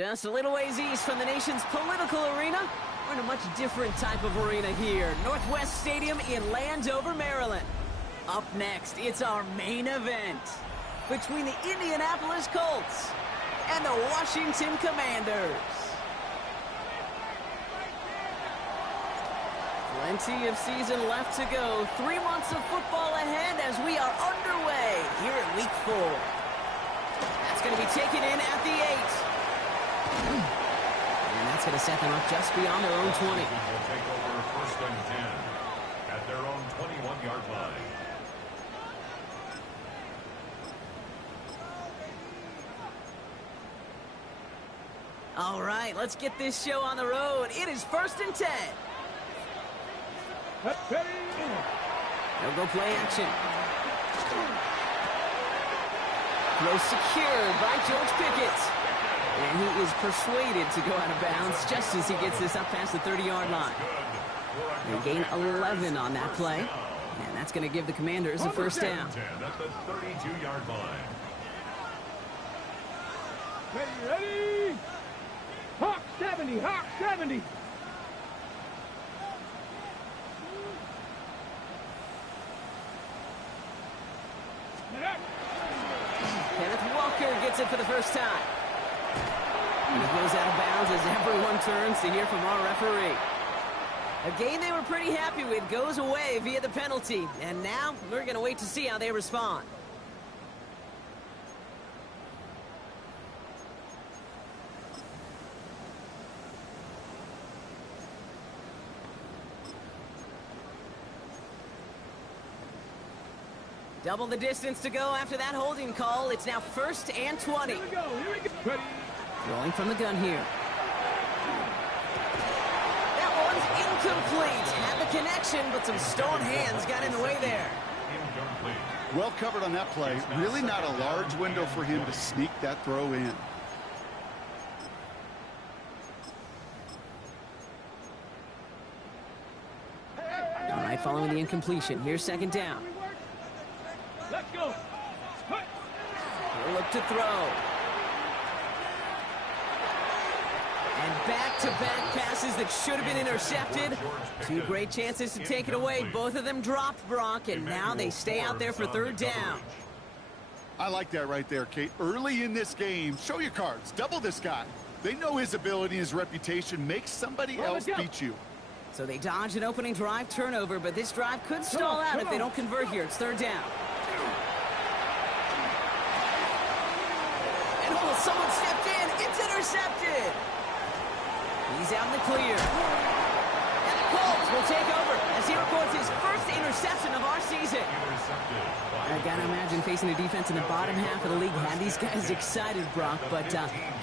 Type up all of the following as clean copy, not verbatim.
Just a little ways east from the nation's political arena, we're in a much different type of arena here. Northwest Stadium in Landover, Maryland. Up next, it's our main event between the Indianapolis Colts and the Washington Commanders. Plenty of season left to go. 3 months of football ahead as we are underway here at Week 4. That's going to be taken in at the 8. And that's going to set them up just beyond their own 20. Will take over first and 10 at their own 21-yard line. All right, let's get this show on the road. It is first and 10. They'll go play action. Throw secured by George Pickett. And he is persuaded to go out of bounds just as he gets this up past the 30-yard line. They gain 11 on that play. And that's going to give the Commanders a first down. At the 32-yard line. Ready? Hawk 70, Hawk 70. Kenneth Walker gets it for the first time. And he goes out of bounds as everyone turns to hear from our referee. A game they were pretty happy with goes away via the penalty. And now we're going to wait to see how they respond. Double the distance to go after that holding call. It's now first and 20. Here we go. Ready? Rolling from the gun here. That one's incomplete. Had the connection, but some stone hands got in the way there. Well covered on that play. Really not a large window for him to sneak that throw in. All right, following the incompletion. Here's second down. Let's go. He'll look to throw. And back-to-back passes that should have been intercepted. 2 great chances to take it away. Both of them dropped, Brock, and now they stay out there for third down. I like that right there, Kate. Early in this game, show your cards. Double this guy. They know his ability and his reputation makes somebody else beat you. So they dodge an opening drive turnover, but this drive could stall out if they don't convert here. It's third down. And oh, someone stepped in. It's intercepted. He's out in the clear. And the Colts will take over as he records his first interception of our season. I gotta imagine facing a defense in the bottom half of the league had these guys excited, Brock, but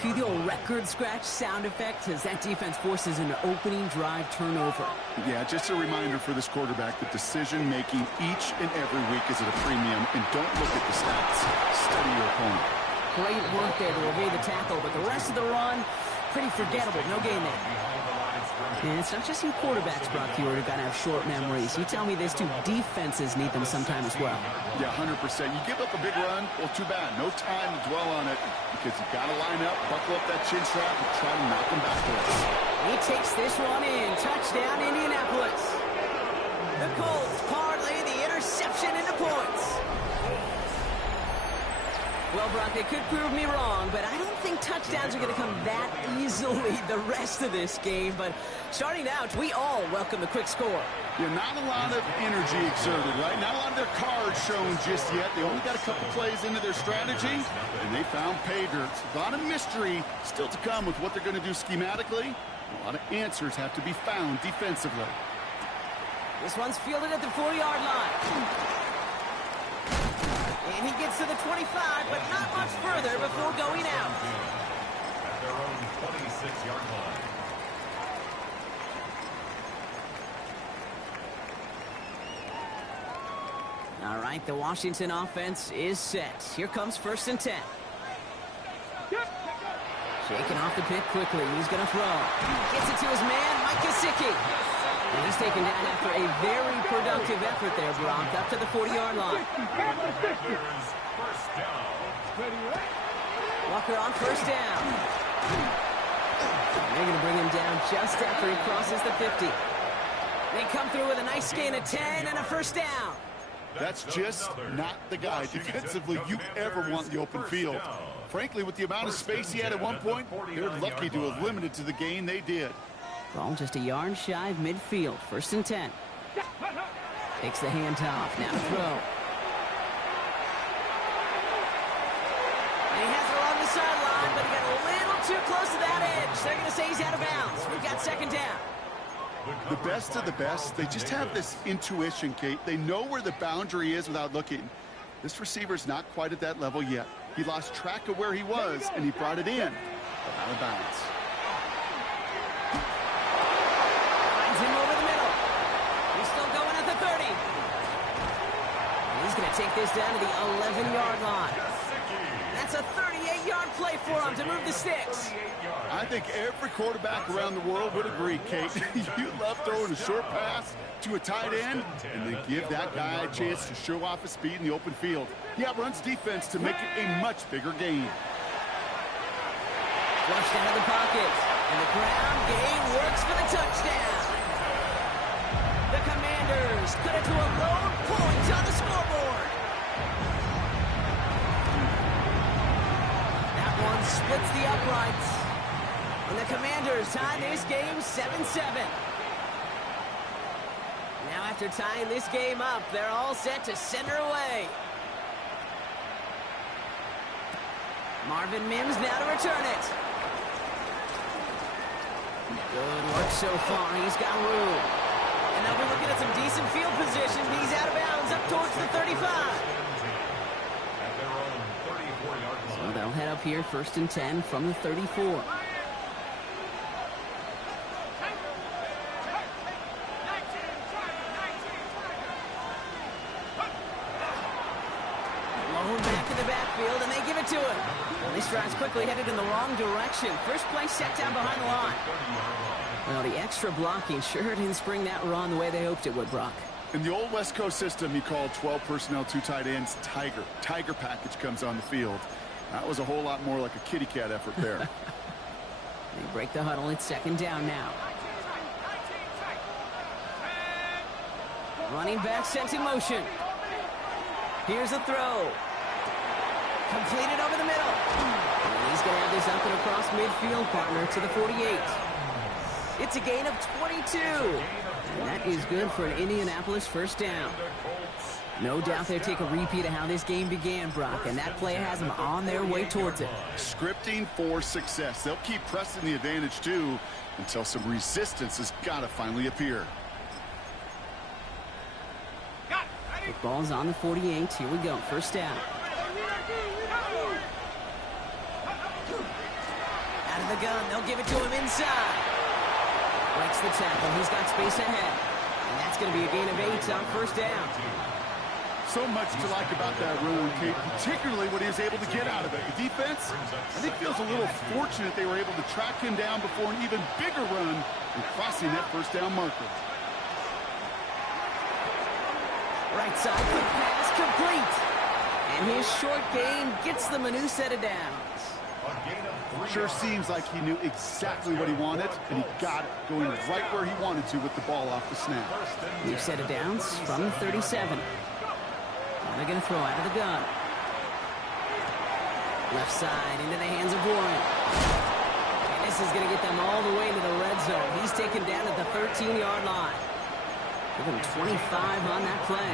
cue the old record scratch sound effect as that defense forces an opening drive turnover. Yeah, just a reminder for this quarterback that decision-making each and every week is at a premium, and don't look at the stats. Study your opponent. Great work there to evade the tackle, but the rest of the run, pretty forgettable. No gain there. And it's not just you quarterbacks, Brock, who are going to have short memories. You tell me this too, defenses need them sometime as well. Yeah, 100%. You give up a big run, well, too bad. No time to dwell on it because you've got to line up, buckle up that chin strap, and try to knock them backwards. He takes this one in. Touchdown, Indianapolis. The Colts parlay the interception into points. Well, Brock, they could prove me wrong, but I don't think touchdowns are going to come that easily the rest of this game. But starting out, we all welcome the quick score. Yeah, not a lot of energy exerted, right? Not a lot of their cards shown just yet. They only got a couple plays into their strategy, and they found pay dirt. A lot of mystery still to come with what they're going to do schematically. A lot of answers have to be found defensively. This one's fielded at the 40-yard line. And he gets to the 25, but not much further before going out. At their own 26-yard line. All right, the Washington offense is set. Here comes first and 10. Shaking off the pick quickly. He's going to throw. Gets it to his man, Mike Gesicki. And he's taken down after a very productive effort there, Brock, up to the 40-yard line. First down. Walker on first down. just after he crosses the 50. They come through with a nice gain of 10 and a first down. That's just not the guy defensively you ever want in the open field. Frankly, with the amount of space he had at one point, they're lucky to have limited to the gain they did. Ball just a yard shy of midfield. First and 10. Takes the handoff. Now to throw. And he has it along the sideline, but he got a little too close to that edge. They're going to say he's out of bounds. We've got second down. The best of the best, they just have this intuition, Kate. They know where the boundary is without looking. This receiver's not quite at that level yet. He lost track of where he was, and he brought it in, but out of bounds. Finds him over the middle. He's still going at the 30. And he's going to take this down to the 11-yard line. That's a 38-yard play for him to move the sticks. I think every quarterback around the world would agree, Kate. You love throwing a short pass to a tight end and then give that guy a chance to show off his speed in the open field. Yeah, runs defense to make it a much bigger gain. Flushed out of the pocket. And the ground game works for the touchdown. The Commanders cut it to a lone point on the scoreboard. That one splits the uprights. And the Commanders tie this game 7-7. Now after tying this game up, they're all set to send her away. Marvin Mims now to return it. Good work so far. He's got room. And they'll be looking at some decent field position. He's out of bounds up towards the 35. So they'll head up here first and 10 from the 34. Back in the backfield, and they give it to him. Well, this drive's quickly headed in the wrong direction. First play set down behind the line. Well, the extra blocking sure didn't spring that run the way they hoped it would, Brock. In the old West Coast system, he called 12 personnel, 2 tight ends, Tiger. Tiger package comes on the field. That was a whole lot more like a kitty cat effort there. They break the huddle. It's second down now. Running back sent in motion. Here's a throw. Completed over the middle. And he's going to have this up and across midfield, partner, to the 48. It's a gain of 22. And that is good for an Indianapolis first down. No doubt they'll take a repeat of how this game began, Brock, and that play has them on their way towards it. Scripting for success. They'll keep pressing the advantage, too, until some resistance has got to finally appear. The ball's on the 48. Here we go. First down. Out of the gun. They'll give it to him inside. Breaks the tackle. He's got space ahead. And that's going to be a gain of 8 on first down. So much to like about that run, Kate, particularly what he was able to get out of it. The defense, I think, feels a little fortunate they were able to track him down before an even bigger run and crossing that first down marker. Right side, quick pass, complete. And his short gain gets them a new set of downs. Sure seems like he knew exactly what he wanted, and he got it, going right where he wanted to with the ball off the snap. New set of downs from the 37. Now they're going to throw out of the gun. Left side into the hands of Warren. And this is going to get them all the way to the red zone. He's taken down at the 13-yard line. Give him 25 on that play.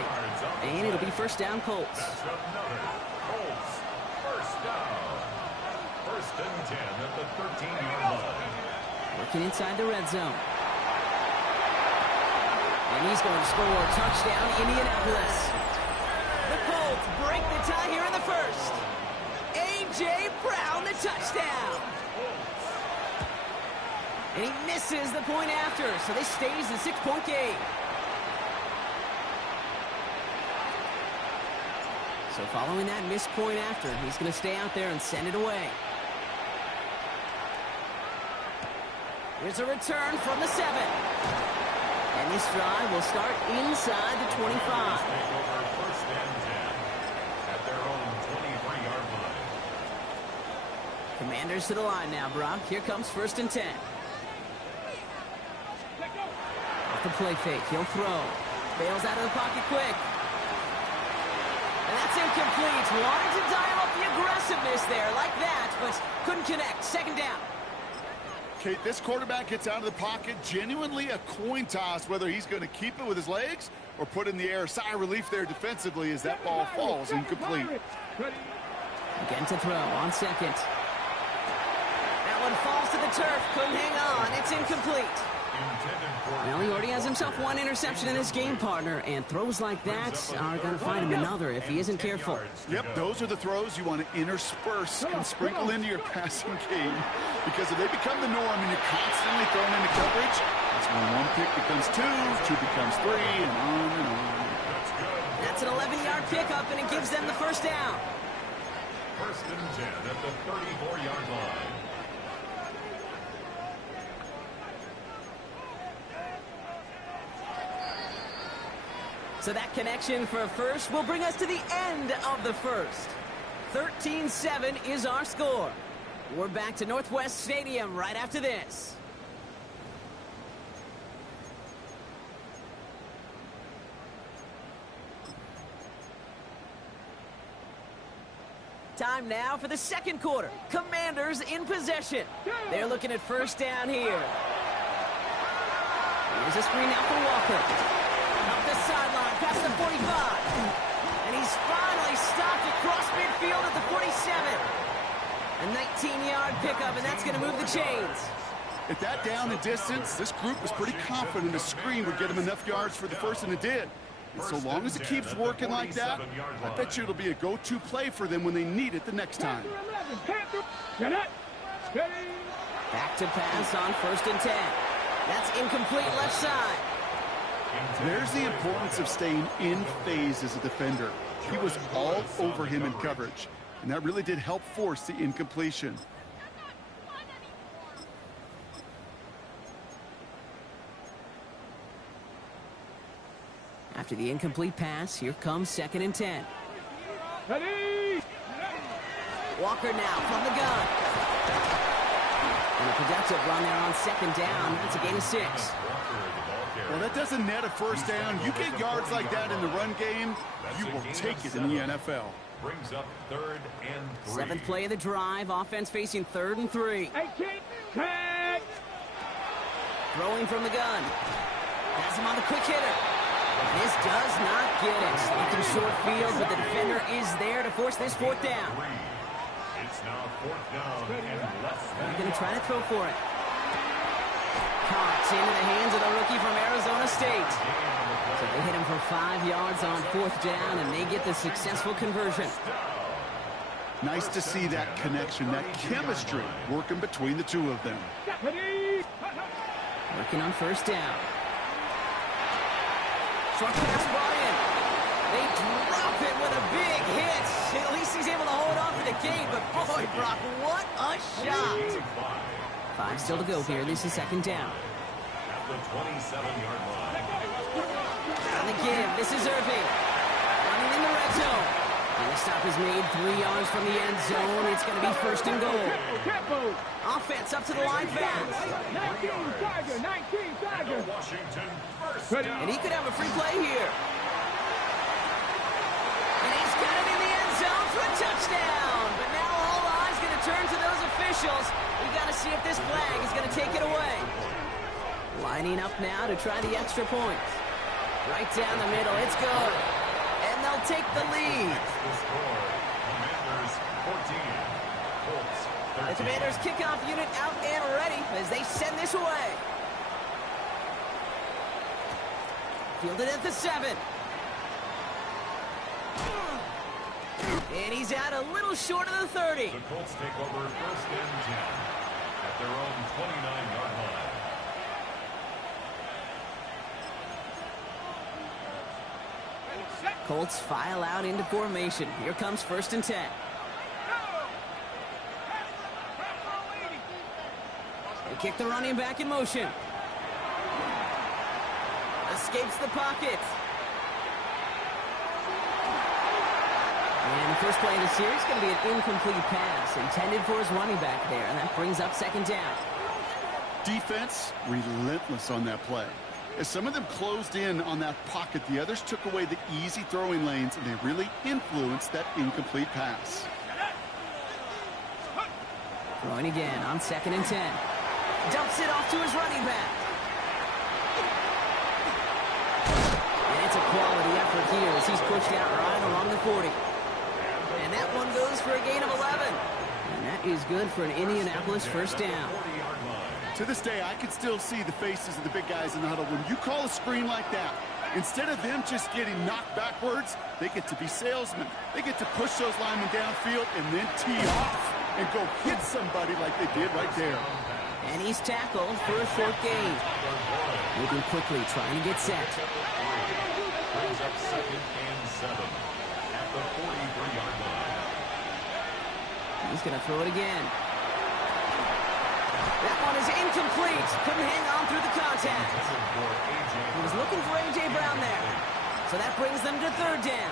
And it'll be first down, Colts. First and 10 at the 13-yard line. Working inside the red zone. And he's going to score. Touchdown, Indianapolis. The Colts break the tie here in the first. A.J. Brown, the touchdown. And he misses the point after, so this stays a 6-point game. So following that missed point after, he's going to stay out there and send it away. Here's a return from the 7. And this drive will start inside the 25. First and 10 at their own 23-yard line. Commanders to the line now, Brock. Here comes first and 10. the play fake. He'll throw. Bails out of the pocket quick. And that's incomplete. Wanted to dial up the aggressiveness there like that, but couldn't connect. Second down. Kate, this quarterback gets out of the pocket, genuinely a coin toss whether he's going to keep it with his legs or put in the air. Sigh of relief there defensively as that ball falls incomplete. Again to throw on second. That one falls to the turf. Couldn't hang on. It's incomplete. Well, he already has himself one interception in this game, partner, and throws like that are going to find him another if he isn't careful. Yep, those are the throws you want to intersperse and sprinkle into your passing game, because if they become the norm and you're constantly thrown into coverage, that's when one pick becomes two becomes three, and on and on. That's an 11-yard pickup, and it gives them the first down. First and 10 at the 34-yard line. So that connection for a first will bring us to the end of the first. 13-7 is our score. We're back to Northwest Stadium right after this. Time now for the second quarter. Commanders in possession. They're looking at first down here. Here's a screen now for Walker. Up the sideline, past the 45. And he's finally stopped across midfield at the 47. A 19-yard pickup, and that's going to move the chains. At that down and distance, this group was pretty confident a screen would get him enough yards for the first, and it did. And so long as it keeps working like that, I bet you it'll be a go-to play for them when they need it the next time. Back to pass on first and 10. That's incomplete left side. There's the importance of staying in phase as a defender. He was all over him in coverage, and that really did help force the incompletion. After the incomplete pass, here comes second and 10. Walker now from the gun. And a productive run there on second down. That's a gain of 6. Well, that doesn't net a first down. You get yards like that in the run game, you will take it in the NFL. Brings up third and 3. Seventh play of the drive. Offense facing 3rd and 3. Throwing from the gun. Has him on the quick hitter. And this does not get it. Looking short field, but the defender is there to force this fourth down. It's now fourth down and less than. They're going to try to throw for it. Caught into the hands of the rookie from Arizona State. So they hit him for 5 yards on 4th down, and they get the successful conversion. Nice to see that connection, that chemistry working between the two of them. Working on first down. Short pass brought in. They drop it with a big hit. At least he's able to hold on for the game, but boy, Brock, what a shot. 5 still to go here. This is second down. At the 27-yard line. On the give, this is Irving. Running in the red zone. And the stop is made 3 yards from the end zone. It's going to be first and goal. Offense up to the line fast. 19 Tiger. Washington first down. And he could have a free play here. And he's got it in the end zone for a touchdown. But now all eyes going to turn to those officials. We've got to see if this flag is going to take it away. Lining up now to try the extra point. Right down the middle. It's good. And they'll take the lead. The score, Commanders 14, Colts 13. The Commanders kickoff unit out and ready as they send this away. Fielded at the 7. And he's out a little short of the 30. The Colts take over first and 10 at their own 29-yard line. Colts file out into formation. Here comes first and 10. They kick the running back in motion. Escapes the pocket. And the first play of the series is going to be an incomplete pass intended for his running back there, and that brings up second down. Defense relentless on that play. As some of them closed in on that pocket, the others took away the easy throwing lanes, and they really influenced that incomplete pass. Throwing again on 2nd and 10. Dumps it off to his running back. And it's a quality effort here as he's pushed out right along the 40. And that one goes for a gain of 11. And that is good for an Indianapolis first down. To this day, I can still see the faces of the big guys in the huddle. When you call a screen like that, instead of them just getting knocked backwards, they get to be salesmen. They get to push those linemen downfield and then tee off and go hit somebody like they did right there. And he's tackled for a short gain. Moving quickly, trying to get set. Brings up 2nd and 7 at the 43-yard line. He's going to throw it again. That one is incomplete. Couldn't hang on through the contact. He was looking for A.J. Brown there. So that brings them to 3rd down.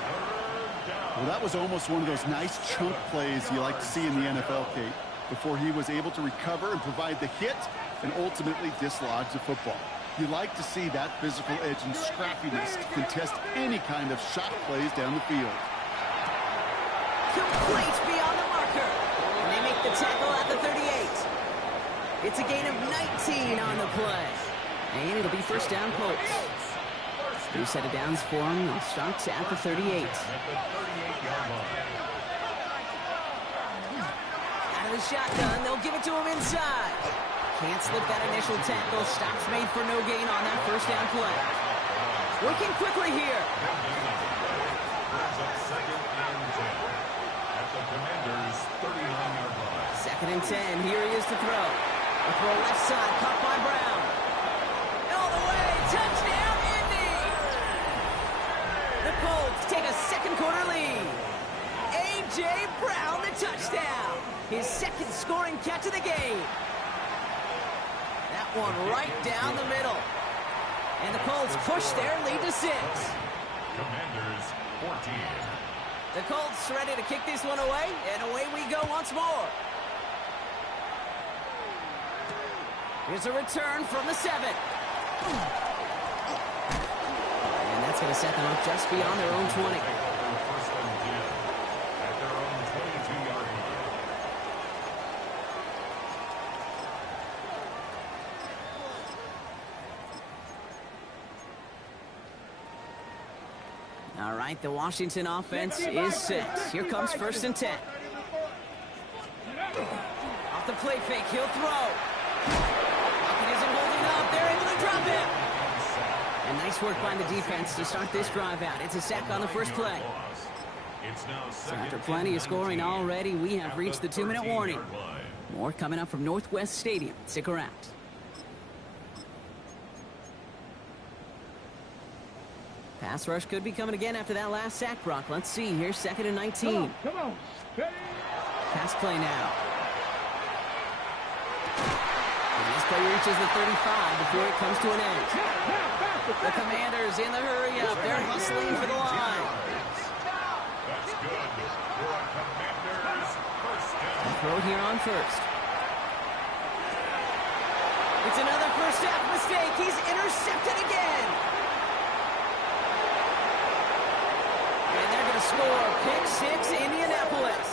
Well, that was almost one of those nice chunk plays you like to see in the NFL, Kate, before he was able to recover and provide the hit and ultimately dislodge the football. You like to see that physical edge and scrappiness to contest any kind of shot plays down the field. Complete beyond the marker. And they make the tackle at the 38. It's a gain of 19 on the play. And it'll be first down Colts. New set of downs for him. He starts at the 38. Out of the shotgun, they'll give it to him inside. Can't slip that initial tackle. Stops made for no gain on that first down play. Working quickly here. At the Commanders' 39-yard line. 2nd and 10. Here he is to throw. A throw left side, caught by Brown. All the way, touchdown, Indy! The Colts take a second-quarter lead. A.J. Brown, the touchdown. His second scoring catch of the game. That one right down the middle. And the Colts push their lead to 6. Commanders 14. The Colts ready to kick this one away, and away we go once more. Here's a return from the 7. And that's going to set them up just beyond their own 20. First and 10 at their own 22-yard line. All right, the Washington offense is set. Here comes 1st and 10. Off the play fake, he'll throw. Pocket isn't holding up. They're able to drop him. And nice work by the defense to start this drive out. It's a sack on the first play. So after plenty of scoring already, we have reached the 2-minute warning. More coming up from Northwest Stadium. Stick around. Pass rush could be coming again after that last sack, Brock. Let's see here. 2nd and 19. Come on. Pass play now. And this play reaches the 35 before it comes to an end. The Commanders in the hurry up. They're hustling for the line. That's good for a Commanders first down. Throw here on 1st. It's another first half mistake. He's intercepted again. And they're going to score. Pick 6, Indianapolis.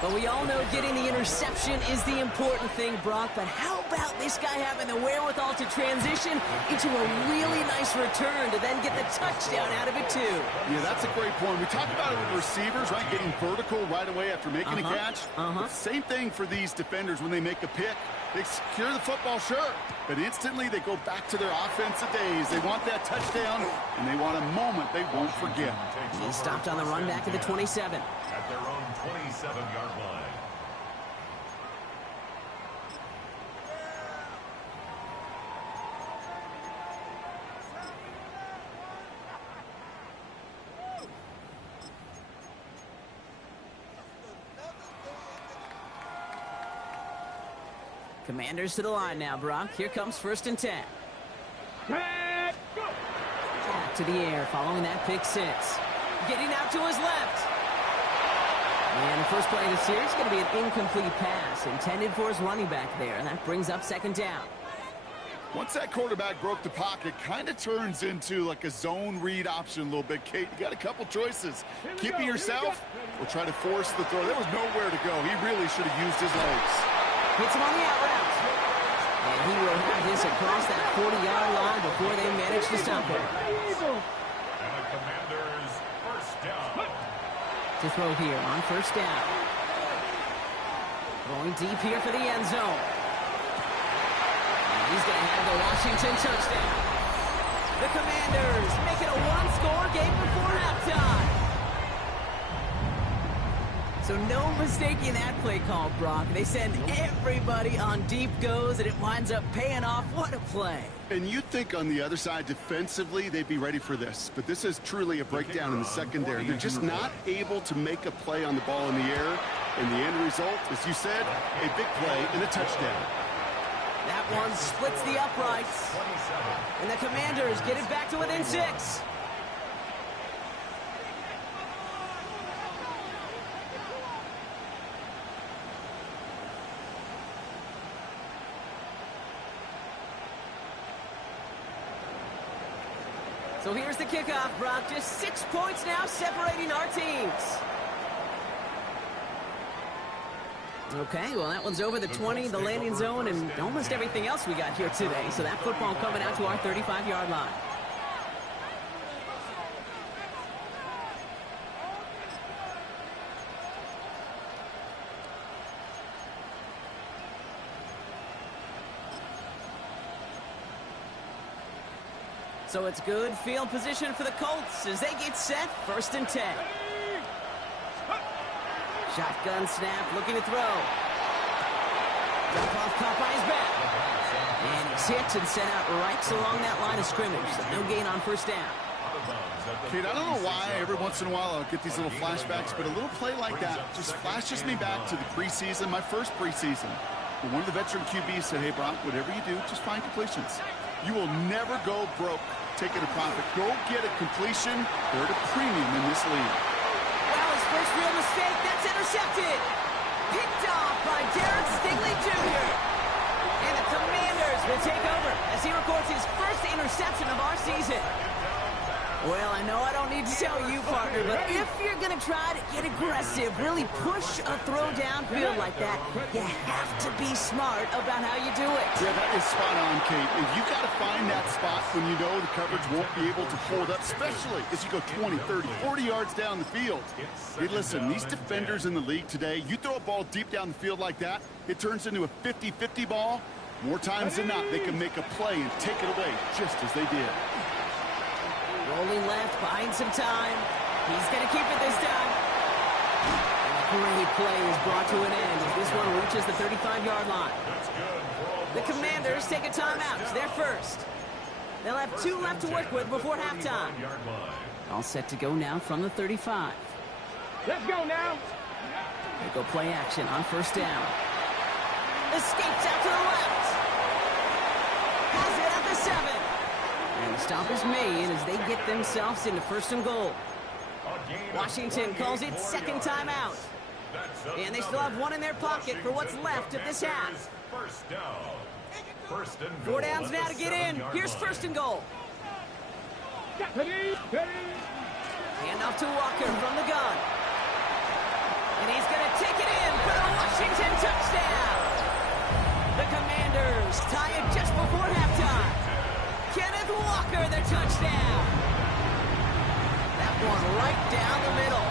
But we all know getting the interception is the important thing, Brock. But how about this guy having the wherewithal to transition into a really nice return to then get the touchdown out of it, too? Yeah, that's a great point. We talk about it with receivers, right? Getting vertical right away after making a catch. Same thing for these defenders when they make a pick. They secure the football, sure, but instantly they go back to their offensive days. They want that touchdown, and they want a moment they won't forget. He stopped on the run back at the 27. At their own 27-yard line. Commanders to the line now, Brock. Here comes 1st and 10. Back to the air following that pick 6. Getting out to his left. And first play of the series is going to be an incomplete pass intended for his running back there, and that brings up second down. Once that quarterback broke the pocket, kind of turns into like a zone read option a little bit. Kate, you got a couple choices. Keep it yourself or try to force the throw. There was nowhere to go. He really should have used his legs. Hits him on the out route. And he will have this across that 40-yard line before they manage to stop him. And the Commanders first down. To throw here on first down. Going deep here for the end zone. And he's going to have the Washington touchdown. The Commanders make it a one-score game before halftime. So no mistaking that play call, Brock. They send everybody on deep goes, and it winds up paying off. What a play. And you'd think on the other side, defensively, they'd be ready for this. But this is truly a breakdown in the secondary. They're just not able to make a play on the ball in the air. And the end result, as you said, a big play and a touchdown. That one splits the uprights. And the Commanders get it back to within 6. So here's the kickoff, Brock. Just 6 points now separating our teams. Okay, well, that one's over the 20, the landing zone, and almost everything else we got here today. So that football coming out to our 35-yard line. So it's good field position for the Colts as they get set, 1st and 10. Shotgun snap, looking to throw. Drop off caught by his back. And he's hit and sent out right along that line of scrimmage. So no gain on first down. Kate, I don't know why every once in a while I'll get these little flashbacks, but a little play like that just flashes me back to the preseason, my first preseason. When one of the veteran QBs said, hey, Brock, whatever you do, just find completions. You will never go broke taking a profit. Go get a completion. They're at a premium in this league. Well, his first real mistake, that's intercepted. Picked off by Derek Stingley Jr. And the Commanders will take over as he records his first interception of our season. Well, I know I don't need to tell you, partner, but if you're going to try to get aggressive, really push a throw downfield like that, you have to be smart about how you do it. Yeah, that is spot on, Kate. And you've got to find that spot when you know the coverage won't be able to hold up, especially as you go 20, 30, 40 yards down the field. Hey, listen, these defenders in the league today, you throw a ball deep down the field like that, it turns into a 50-50 ball. More times than not, they can make a play and take it away just as they did. Rolling left, buying some time. He's going to keep it this time. And a great play is brought to an end as this one reaches the 35-yard line. The Commanders take a timeout. They're first. They'll have 2 left to work with before halftime. All set to go now from the 35. Let's go now. They go play action on first down. Escapes out to the left. Has it at the 7. And the stop is made as they get themselves into 1st and goal. Washington calls it second timeout. And they still have 1 in their pocket for what's left of this half. 4 downs now to get in. Here's 1st and goal. Hand off to Walker from the gun. And he's going to take it in for the Washington touchdown. The Commanders tie it just before halftime. Kenneth Walker, the touchdown. That one right down the middle.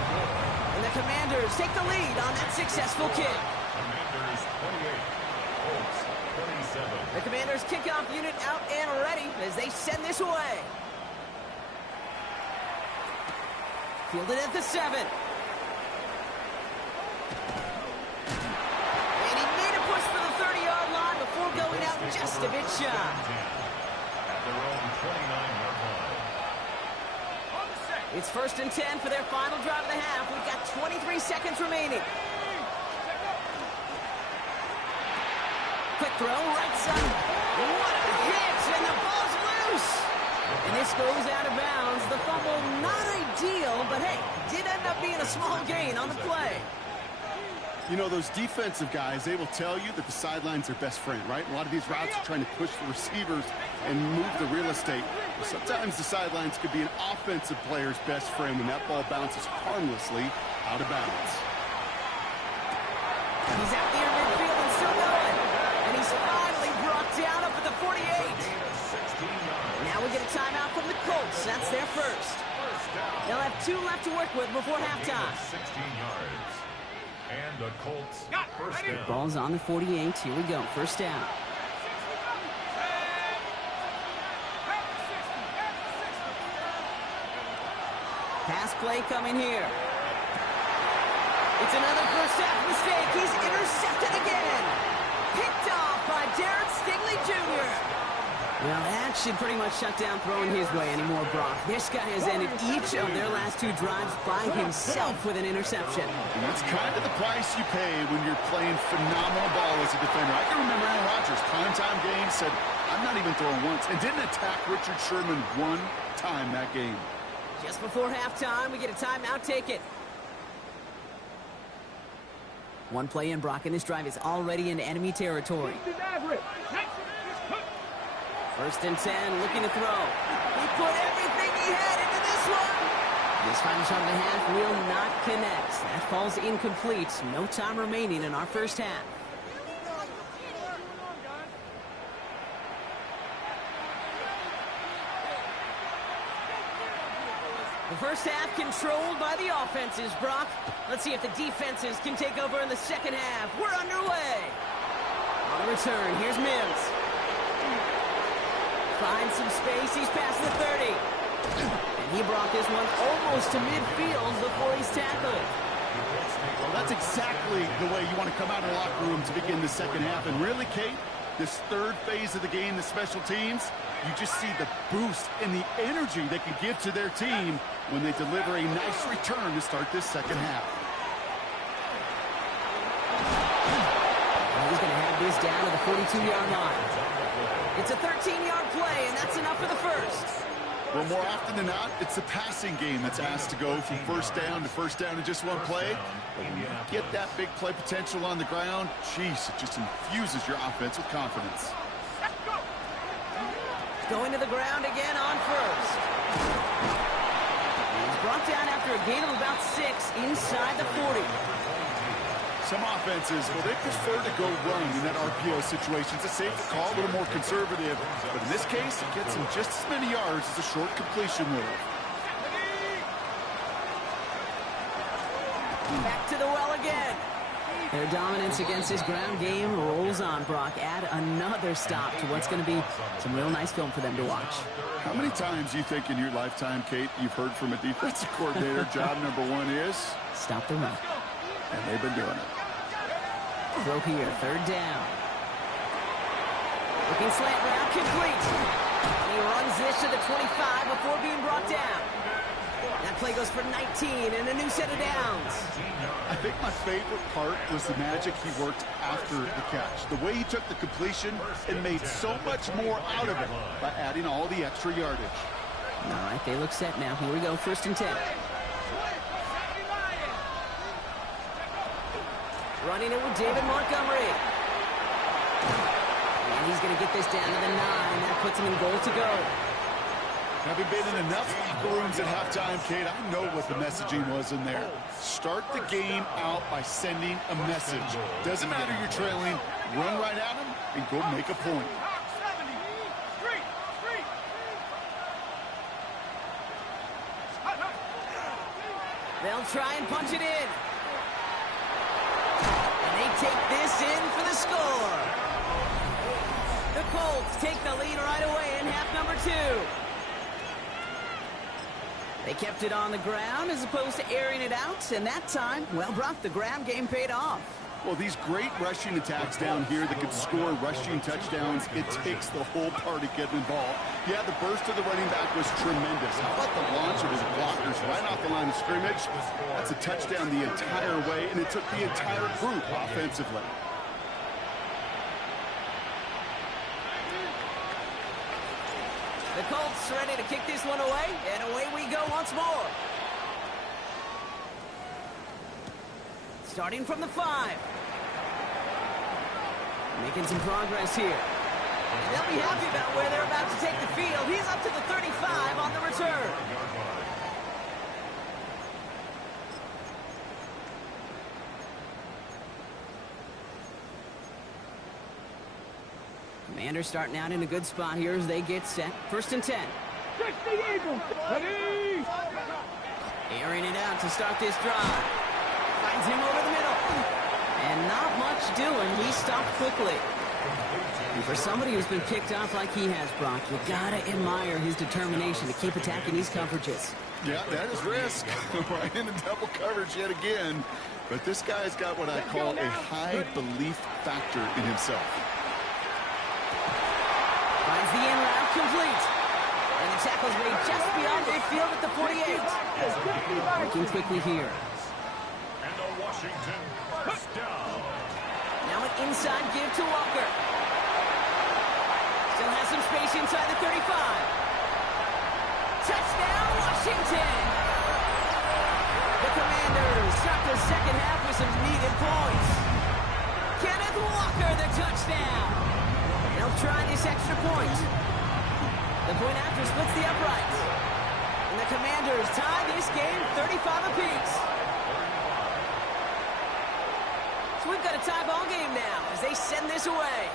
And the Commanders take the lead on that successful kick. Commanders 28, Colts 27. The Commanders kickoff unit out and ready as they send this away. Fielded at the 7. And he made a push for the 30-yard line before going out just a bit shy. It's 1st and 10 for their final drive of the half. We've got 23 seconds remaining. Quick throw, right side. What a hit, and the ball's loose. And this goes out of bounds. The fumble, not ideal, but hey, did end up being a small gain on the play. You know, those defensive guys, they will tell you that the sideline's their best friend, right? A lot of these routes are trying to push the receivers and move the real estate. Sometimes the sidelines could be an offensive player's best friend when that ball bounces harmlessly out of bounds. He's out near midfield and still going. And he's finally brought down up at the 48. Now we get a timeout from the Colts. That's their first. They'll have 2 left to work with before halftime. 16 yards. And the Colts first down. Ball's on the 48. Here we go. First down. Pass play coming here. It's another first half mistake. He's intercepted again. Picked off by Derek Stingley Jr. Well, that should pretty much shut down throwing his way anymore, Brock. This guy has ended each of their last 2 drives by himself with an interception. And that's kind of the price you pay when you're playing phenomenal ball as a defender. I can remember Aaron Rodgers, primetime game, said, I'm not even throwing once, and didn't attack Richard Sherman 1 time that game. Just before halftime, we get a timeout. Take it. 1 play in, Brock, and this drive is already into enemy territory. First and 10, looking to throw. He put everything he had into this one. This final shot of the half will not connect. That falls incomplete. No time remaining in our first half. The first half controlled by the offenses, Brock. Let's see if the defenses can take over in the second half. We're underway. On the return, here's Mims. Finds some space. He's past the 30. And he brought this one almost to midfield before he's tackled. Well, that's exactly the way you want to come out of the locker room to begin the second half. And really, Kate, this third phase of the game, the special teams, you just see the boost and the energy they can give to their team when they deliver a nice return to start this second half. He's going to have this down to the 42-yard line. It's a 13-yard play, and that's enough for the first. Well, more often than not, it's the passing game that's asked to go from first down in just 1 play. But when you get that big play potential on the ground, geez, it just infuses your offense with confidence. Going to the ground again on first. He's brought down after a gain of about 6 inside the 40. Some offenses, well, they prefer to go run in that RPO situation. It's a safer call, a little more conservative. But in this case, it gets him just as many yards as a short completion would. Back to the well again. Their dominance against his ground game rolls on, Brock. Add another stop to what's going to be some real nice film for them to watch. How many times do you think in your lifetime, Kate, you've heard from a defensive coordinator, job number 1 is? Stop the run. And they've been doing it. Throw here, third down. Looking slant route, complete. And he runs this to the 25 before being brought down. That play goes for 19 and a new set of downs. I think my favorite part was the magic he worked after the catch. The way he took the completion and made so much more out of it by adding all the extra yardage. All right, they look set now. Here we go, first and 10. Running it with David Montgomery. And he's going to get this down to the 9. That puts him in goal to go. Having been in enough locker rooms at halftime, Kate, I know what the messaging was in there. Start the game out by sending a message. Doesn't matter you're trailing, run right at them and go make a point. They'll try and punch it in. And they take this in for the score. The Colts take the lead right away in half number 2. They kept it on the ground as opposed to airing it out, and that time, well, Brock, the ground game paid off. Well, these great rushing attacks down here that can score rushing touchdowns, it takes the whole party getting involved. Yeah, the burst of the running back was tremendous. How about the launch of his blockers right off the line of scrimmage? That's a touchdown the entire way, and it took the entire group offensively. The Colts ready to kick this one away, and away we go once more. starting from the 5. Making some progress here. And they'll be happy about where they're about to take the field. He's up to the 35 on the return. Commanders starting out in a good spot here as they get set. 1st and 10. Airing it out to start this drive. Finds him over the middle. And not much doing. He stopped quickly. And for somebody who's been picked off like he has, Brock, you gotta admire his determination to keep attacking these coverages. Yeah, that is risk. Right into double coverage yet again. But this guy's got what I call a high belief factor in himself. Finds the in route complete. And the tackle's made just beyond midfield at the 48. Working quickly here. And the Washington first down. Now an inside give to Walker. Still has some space inside the 35. Touchdown, Washington! The Commanders start the second half with some needed points. Kenneth Walker, the touchdown. They'll try this extra point. The point after splits the uprights. And the Commanders tie this game 35 apiece. So we've got a tie ball game now as they send this away.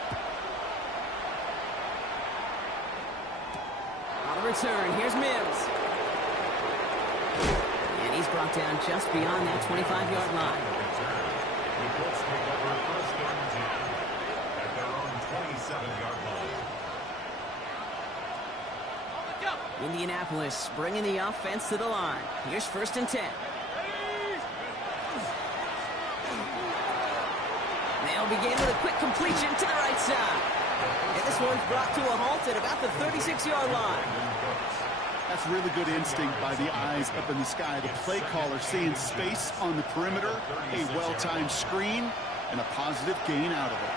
On the return, here's Mims. And he's brought down just beyond that 25-yard line. The Colts take over 1st and 10 at their own 27-yard line. Indianapolis bringing the offense to the line. Here's 1st and 10. They'll begin with a quick completion to the right side. And this one's brought to a halt at about the 36-yard line. That's really good instinct by the eyes up in the sky. The play caller seeing space on the perimeter, a well-timed screen, and a positive gain out of it.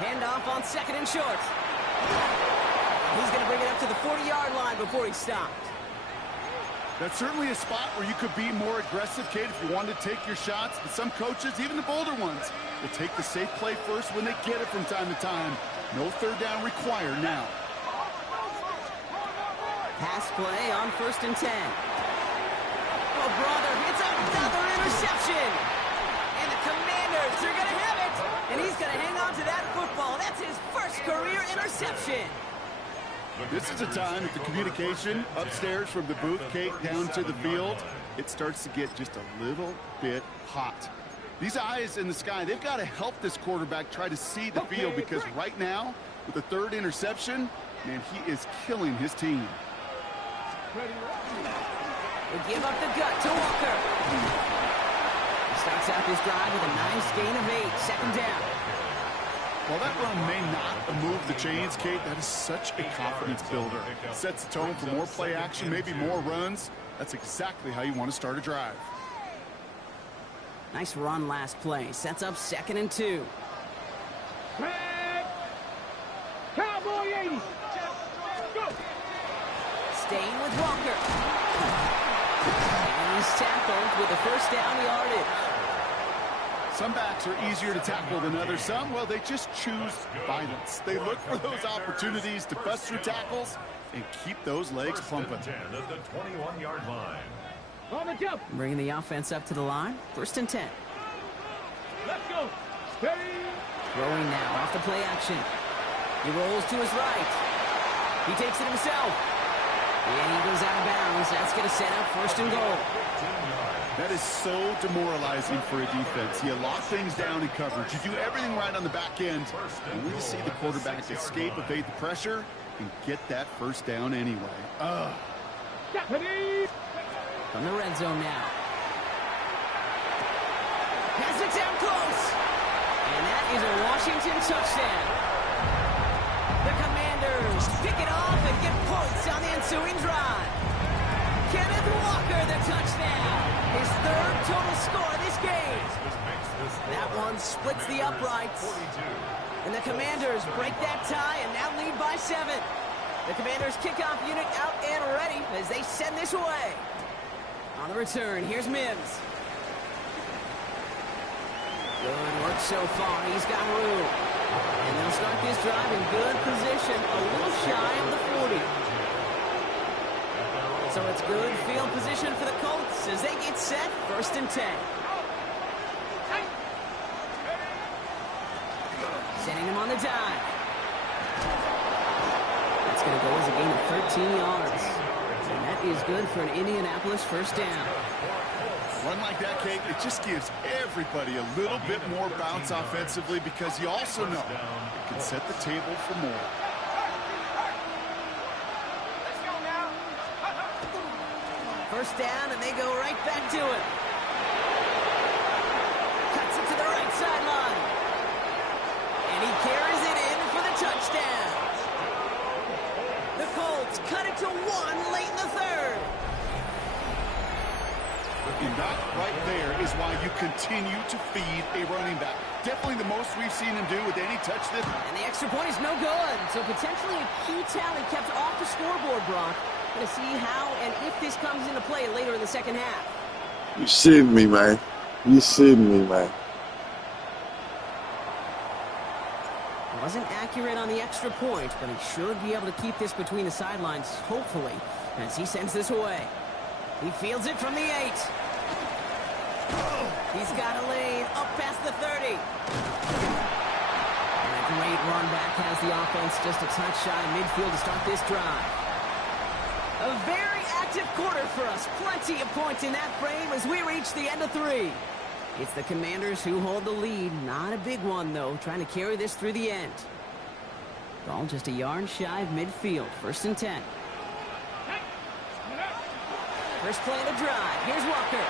Handoff on 2nd and short. He's going to bring it up to the 40-yard line before he stopped. That's certainly a spot where you could be more aggressive, Kate, if you wanted to take your shots. But some coaches, even the bolder ones, will take the safe play first when they get it from time to time. No 3rd down required now. Pass play on 1st and 10. Oh, brother, it's another interception. And the Commanders are going to have it. And he's going to hang on to that football. That's his first career interception. This is a time that the communication upstairs from the booth, Kate, down to the field, it starts to get just a little bit hot. These eyes in the sky, they've got to help this quarterback try to see the field, because right now, with the 3rd interception, man, he is killing his team. They give up the gut to Walker. He starts out this drive with a nice gain of 8, 2nd down. While that run may not move the chains, Kate, that is such a confidence builder. It sets the tone for more play action, maybe more runs. That's exactly how you want to start a drive. Nice run last play. Sets up 2nd and 2. Cowboy 80. Go. Staying with Walker. And he's tackled with the 1st down yardage. Some backs are easier to tackle than others. Some, well, they just choose violence. They look for those opportunities to bust through tackles and keep those legs pumping. 10 at the 21-yard line. On the jump. Bringing the offense up to the line. 1st and 10. Let's go. Steady. Throwing now off the play action. He rolls to his right. He takes it himself. And he goes out of bounds. That's going to set up 1st and goal. That is so demoralizing for a defense. You lock things down in coverage. You do everything right on the back end. And we see the quarterback escape, evade the pressure, and get that 1st down anyway. From the red zone now. Has it down close. And that is a Washington touchdown. The Commanders pick it off and get points on the ensuing drive. Kenneth Walker, the touchdown. His 3rd total score this game. That one splits the uprights. And the Commanders break that tie and now lead by 7. The Commanders kickoff unit out and ready as they send this away. On the return, here's Mims. Good work so far. He's got room. And they'll start this drive in good position, a little shy of the 40. So it's good field position for the Colts as they get set, 1st and 10. Sending him on the dive. That's going to go as a gain of 13 yards. And that is good for an Indianapolis 1st down. A run like that, Kate, it just gives everybody a little bit more bounce offensively because you also know it can set the table for more. First down, and they go right back to it. Cuts it to the right sideline. And he carries it in for the touchdown. The Colts cut it to 1 late in the 3rd. And that right there is why you continue to feed a running back. Definitely the most we've seen him do with any touch this. And the extra point is no good. So potentially a key talent kept off the scoreboard, Brock. Going to see how and if this comes into play later in the 2nd half. You shitting me, man. You shitting me, man. Wasn't accurate on the extra point, but he should be able to keep this between the sidelines, hopefully, as he sends this away. He fields it from the 8. He's got a lane up past the 30. And a great run back has the offense just a touch shy of midfield to start this drive. A very active quarter for us. Plenty of points in that frame as we reach the end of 3. It's the Commanders who hold the lead. Not a big one, though, trying to carry this through the end. Ball just a yard shy of midfield. 1st and 10. First play of the drive. Here's Walker.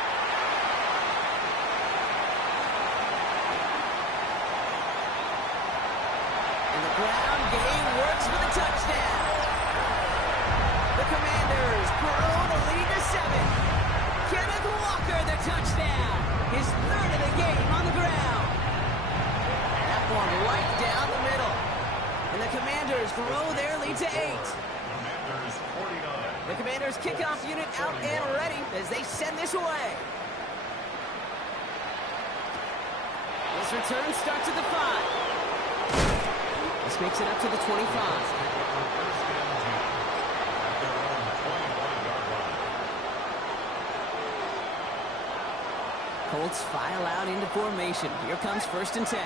And the ground game works for the touchdown. The Commanders grow the lead to 7. Kenneth Walker, the touchdown. His 3rd of the game on the ground. That one right down the middle. And the Commanders grow their lead to 8. The Commanders kickoff unit out and ready as they send this away. This return starts at the 5. This makes it up to the 25. Colts file out into formation. Here comes 1st and 10.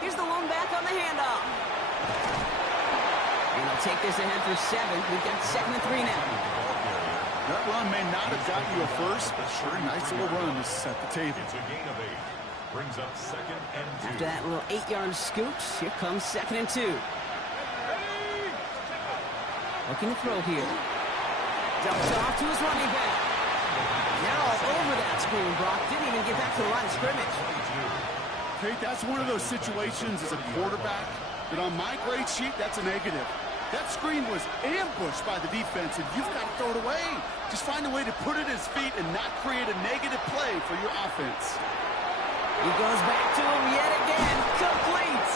Here's the lone back on the handoff. And they'll take this ahead for 7. We've got 2nd and 3 now. That run may not have gotten you a first, but sure, nice little run to set the table. It's a gain of 8. Brings up 2nd and 2. After that little 8-yard scoot, here comes 2nd and 2. Looking to throw here. Dumps off to his running back. Now all over that screen, Brock. Didn't even get back to the line of scrimmage. Kate, that's one of those situations as a quarterback that on my grade sheet, that's a negative. That screen was ambushed by the defense, and you've got to throw it away. Just find a way to put it at his feet and not create a negative play for your offense. He goes back to him yet again. Complete.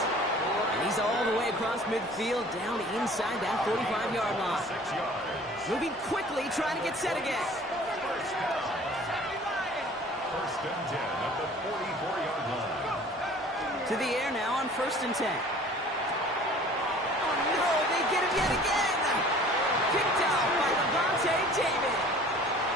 And he's all the way across midfield, down inside that 45-yard line. 6 yards. Moving quickly, trying to get set again. 1st and 10 at the 44-yard line. To the air now on 1st and 10. Oh, no, they get him yet again. Picked out by Levante David.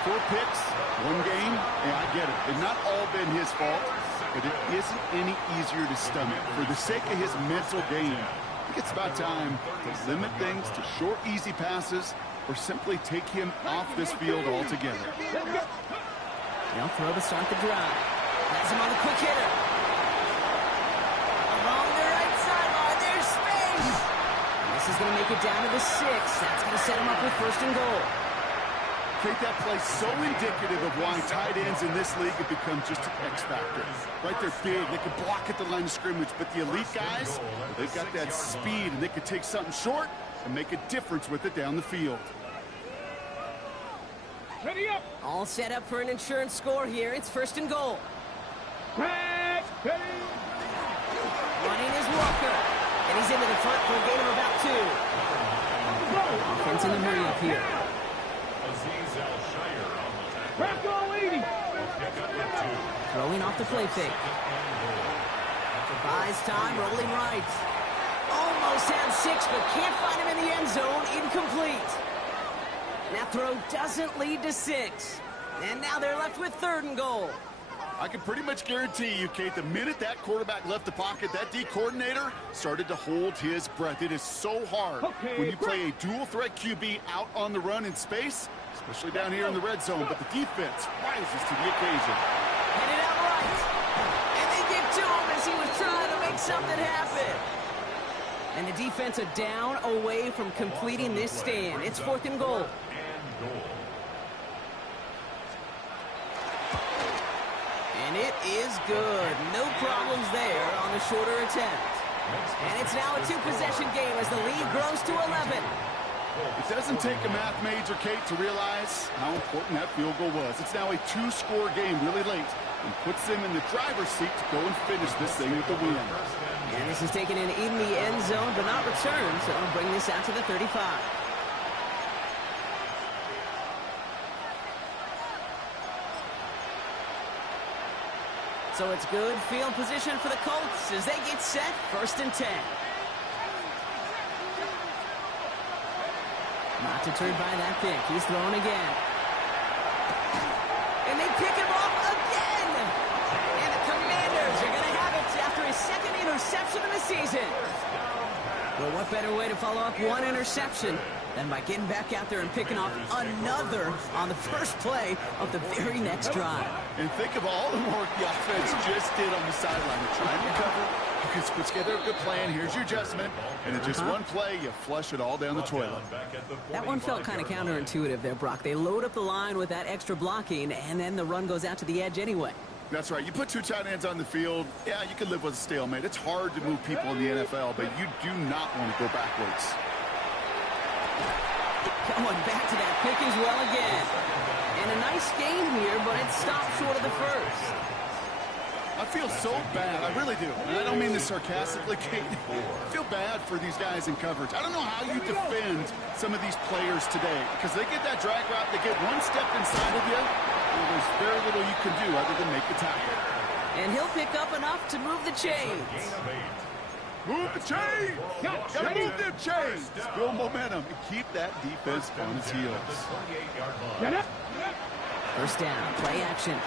4 picks, 1 game. Yeah, I get it. They've not all been his fault, but it isn't any easier to stomach. For the sake of his mental game, I think it's about time to limit things to short, easy passes or simply take him off this field altogether. They'll throw to start the drive. Has him on the quick hitter. Along the right sideline, there's space. And this is going to make it down to the 6. That's going to set him up with 1st and goal. Kate, that play so indicative of why tight ends in this league have become just an X factor. Right, they're big, they can block at the line of scrimmage, but the elite guys, well, they've got that speed, and they can take something short and make a difference with it down the field. Ready up. All set up for an insurance score here. It's 1st and goal. Back. Ready. Running is Walker. And he's into the front for a gain of about 2. Offense in the hurry-up here. Aziz Al-Shire on the tackle. Crack all 80. Pick up the 2. Throwing off the play fake. Buys time, rolling right. Almost had 6, but can't find him in the end zone. Incomplete. That throw doesn't lead to 6. And now they're left with 3rd and goal. I can pretty much guarantee you, Kate, the minute that quarterback left the pocket, that D coordinator started to hold his breath. It is so hard when you play a dual-threat QB out on the run in space, especially down here in the red zone, but the defense rises to the occasion. Headed out right. And they give to him as he was trying to make something happen. And the defense are down away from completing this stand. It's 4th and goal. And it is good. No problems there on the shorter attempt. And it's now a 2-possession game as the lead grows to 11. It doesn't take a math major, Kate, to realize how important that field goal was. It's now a 2-score game really late and puts them in the driver's seat to go and finish this thing with the win. And this is taken in the end zone, but not returned, so it'll bring this out to the 35. So it's good field position for the Colts as they get set, 1st and 10. Not deterred by that pick. He's throwing again. And they pick him off again. And the Commanders are going to have it after his 2nd interception of the season. Well, what better way to follow up one interception than by getting back out there and picking off another on the first play of the very next drive. And think of all the work the offense just did on the sideline. They're trying to cover. You can put together a good plan. Here's your adjustment. And in just one play, you flush it all down the toilet. That one felt kind of counterintuitive there, Brock. They load up the line with that extra blocking, and then the run goes out to the edge anyway. That's right. You put 2 tight ends on the field, yeah, you can live with a stalemate. It's hard to move people in the NFL, but you do not want to go backwards. Going back to that pick as well again. And a nice game here, but it stopped short of the first. I feel so bad. I really do. And I don't mean this sarcastically, Kate. I feel bad for these guys in coverage. I don't know how you defend some of these players today because they get that drag route, they get one step inside of you, and there's very little you can do other than make the tackle. And he'll pick up enough to move the chains. Move the chains! Gotta move them chains! Build momentum and keep that defense on its heels. Get up. 1st down, play action.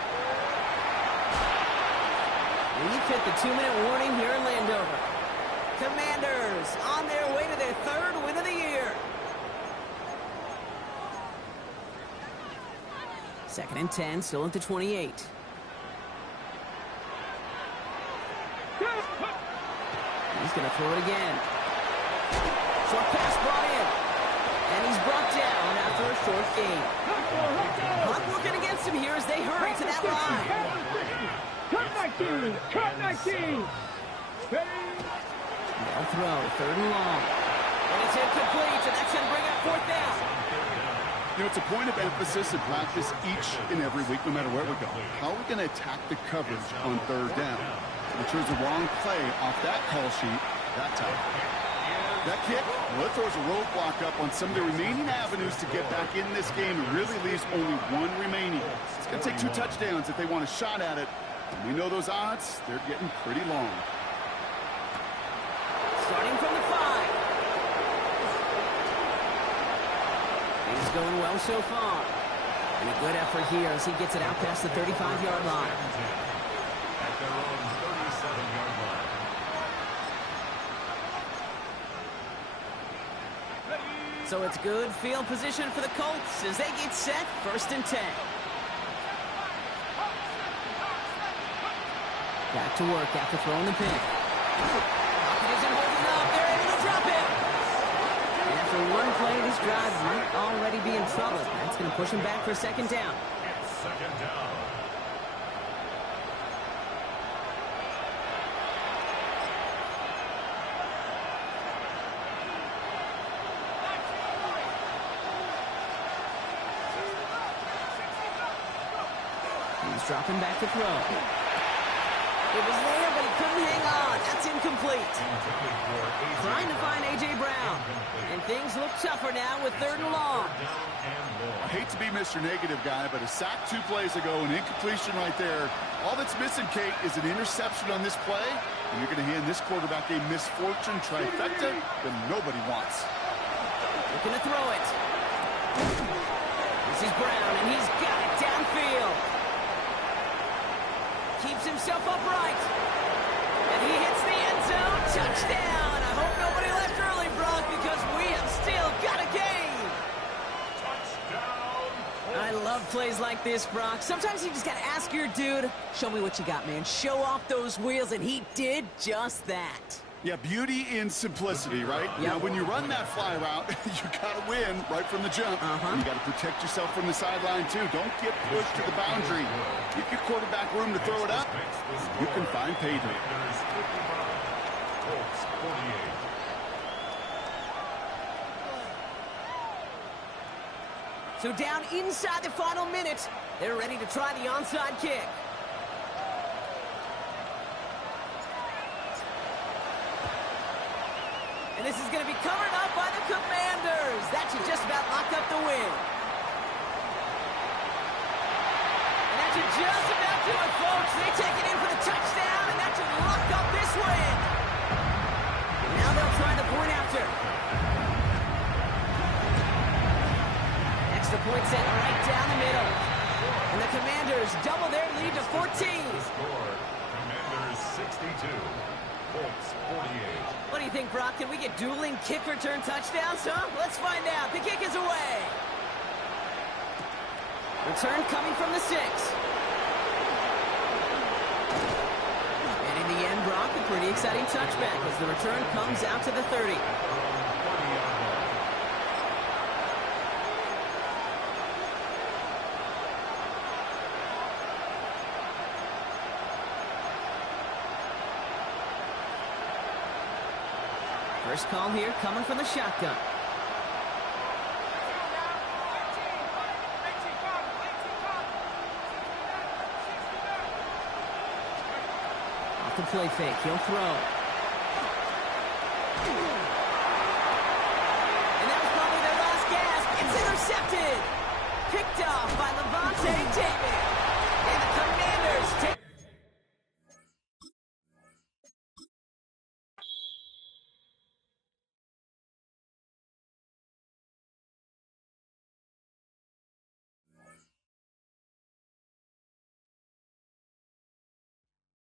We've hit the 2-minute warning here in Landover. Commanders on their way to their 3rd win of the year. 2nd and 10, still at the 28. He's going to throw it again. Short pass brought in. And he's brought down after a short gain. Clock working against him here as they hurry to that line. Cut 19. Cut 19. They'll throw, 3rd and long. And it's incomplete, and that's going to bring up 4th down. You know, it's a point of emphasis in practice each and every week, no matter where we go. How are we going to attack the coverage on 3rd down? Which was the wrong play off that call sheet that time. That kick, well, it throws a roadblock up on some of the remaining avenues to get back in this game. It really leaves only one remaining. It's going to take 2 touchdowns if they want a shot at it. And we know those odds, they're getting pretty long. Starting from the 5. Things going well so far. And a good effort here as he gets it out past the 35-yard line. At their own 37-yard line. So it's good field position for the Colts as they get set, 1st and 10. Back to work after throwing the pick. Pocket isn't holding up. They're able to drop it. And after one play, this drive might already be in trouble. That's going to push him back for 2nd down. It's 2nd down. He's dropping back to throw. It was there, but he couldn't hang on. That's incomplete. Trying to find A.J. Brown. And things look tougher now with 3rd and long. I hate to be Mr. Negative guy, but a sack 2 plays ago, an incompletion right there. All that's missing, Kate, is an interception on this play, and you're going to hand this quarterback a misfortune trifecta that nobody wants. Looking to throw it. This is Brown, and he's got it downfield. Keeps himself upright. And he hits the end zone. Touchdown. I hope nobody left early, Brock, because we have still got a game. I love plays like this, Brock. Sometimes you just got to ask your dude, show me what you got, man. Show off those wheels, and he did just that. Yeah, beauty in simplicity, right? Yep. Now, when you run that fly route, you got to win right from the jump. And you got to protect yourself from the sideline, too. Don't get pushed to the boundary. Give your quarterback room to throw it up. You can find pay dirt. So down inside the final minute, they're ready to try the onside kick. And this is going to be covered up by the Commanders. That should just about lock up the win. And that should just about do it, folks. They take it in for the touchdown, and that should lock up this win. And now they'll try the point after. Extra point set right down the middle. And the Commanders double their lead to 14. Score, Commanders 62, Colts 48. What do you think, Brock? Can we get dueling kick return touchdowns, huh? Let's find out. The kick is away. Return coming from the 6. And in the end, Brock, a pretty exciting touchback as the return comes out to the 30. First call here coming from the shotgun. Off the play fake, he'll throw.